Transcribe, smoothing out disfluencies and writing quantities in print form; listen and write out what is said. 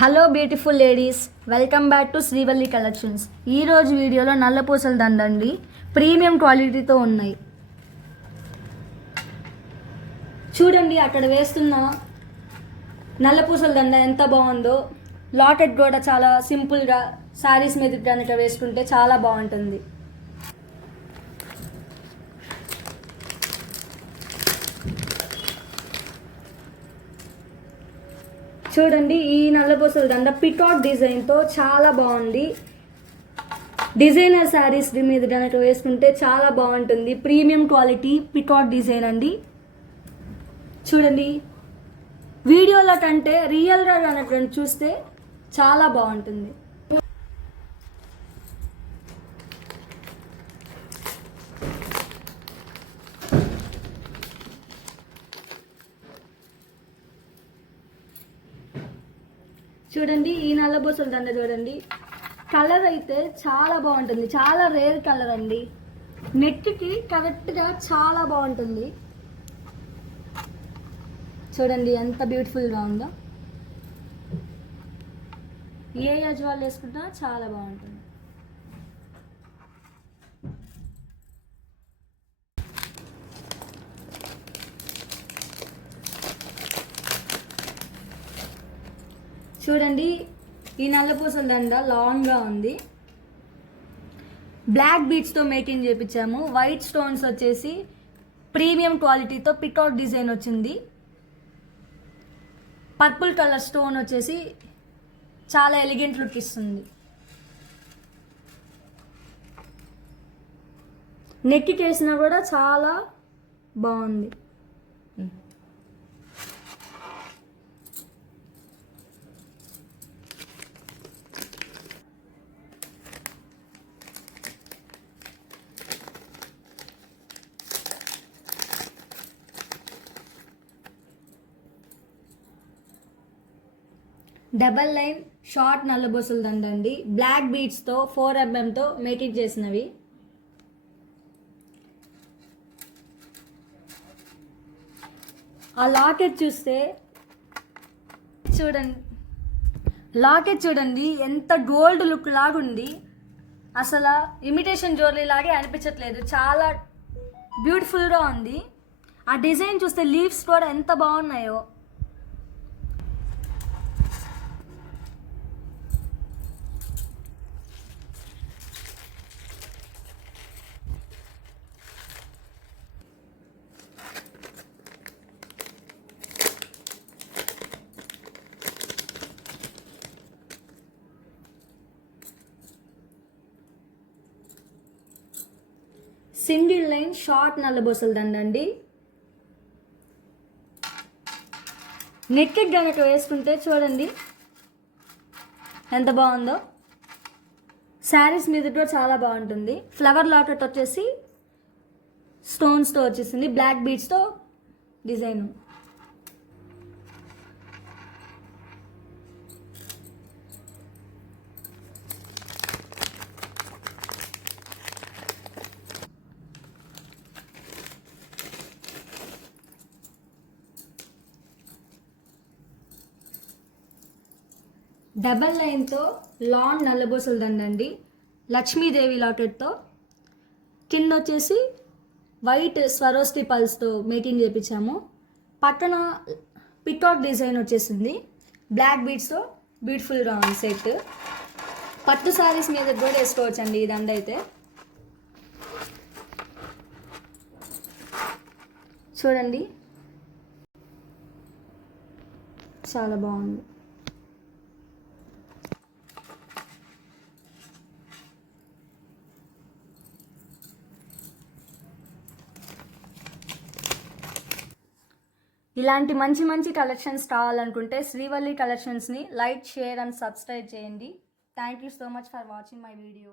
Hello beautiful ladies, welcome back to Srivalli collections. ఈరోజు వీడియోలో నల్లపూసల దండ అండి, ప్రీమియం క్వాలిటీతో ఉన్నాయి. చూడండి, అక్కడ వేస్తున్న నల్లపూసల దండ ఎంత బాగుందో. లాకెట్ కూడా చాలా సింపుల్గా శారీస్ మీద కనుక వేసుకుంటే చాలా బాగుంటుంది. చూడండి, ఈ నల్లపూసల దండ పికాక్ డిజైన్తో చాలా బాగుంది. డిజైనర్ శారీస్ మీద కనుక వేసుకుంటే చాలా బాగుంటుంది. ప్రీమియం క్వాలిటీ పికాక్ డిజైన్ అండి. చూడండి, వీడియోల కంటే రియల్గా కనుక చూస్తే చాలా బాగుంటుంది. చూడండి, ఈ నల్లపూసల దండ చూడండి, కలర్ అయితే చాలా బాగుంటుంది. చాలా రేర్ కలర్ అండి. నెక్కి కరెక్ట్గా చాలా బాగుంటుంది. చూడండి ఎంత బ్యూటిఫుల్గా ఉందో. ఏ ఏజ్ వాళ్ళు వేసుకుంటా చాలా బాగుంటుంది. చూడండి, ఈ నల్లపూసల దండ లాంగ్గా ఉంది. బ్లాక్ బీడ్స్తో మేకింగ్ చేయించాము. వైట్ స్టోన్స్ వచ్చేసి ప్రీమియం క్వాలిటీతో పికాక్ డిజైన్ వచ్చింది. పర్పుల్ కలర్ స్టోన్ వచ్చేసి చాలా ఎలిగెంట్ లుక్ ఇస్తుంది. నెక్కి వేసినా కూడా చాలా బాగుంది. డబల్ లైన్ షార్ట్ నల్లబొసలు దండ అండి. బ్లాక్ బీడ్స్తో 4 mm మేకింగ్ చేసినవి. ఆ లాకెట్ చూడండి ఎంత గోల్డ్ లుక్ లాగుంది. అసలు ఇమిటేషన్ జ్యువెలరీ లాగే అనిపించట్లేదు. చాలా బ్యూటిఫుల్గా ఉంది. ఆ డిజైన్ చూస్తే లీవ్స్ కూడా ఎంత బాగున్నాయో. సింగిల్ లైన్ షార్ట్ నల్లబొసల దండ అండి. నెక్కి గనక వేసుకుంటే చూడండి ఎంత బాగుందో. శారీస్ మీద కూడా చాలా బాగుంటుంది. ఫ్లవర్ లాకెట్ వచ్చేసి స్టోన్స్తో వచ్చేసింది. బ్లాక్ బీడ్స్తో డిజైన్. డబల్ లైన్తో లాంగ్ నల్లబొసల దండ అండి. లక్ష్మీదేవి లాకెట్తో కింద వచ్చేసి వైట్ స్వరోస్టి పల్స్తో మేకింగ్ చేయించాము. పక్కన పికాక్ డిజైన్ వచ్చేసింది. బ్లాక్ బీడ్స్తో బ్యూటిఫుల్గా ఉంది సెట్. పట్టు శారీస్ మీద కూడా వేసుకోవచ్చండి ఈ దండ అయితే. చూడండి చాలా బాగుంది. ఇలాంటి మంచి మంచి కలెక్షన్స్ కావాలనుకుంటే శ్రీవల్లి కలెక్షన్స్ని లైక్, షేర్ అండ్ సబ్స్క్రైబ్ చేయండి. Thank you so much for watching my video.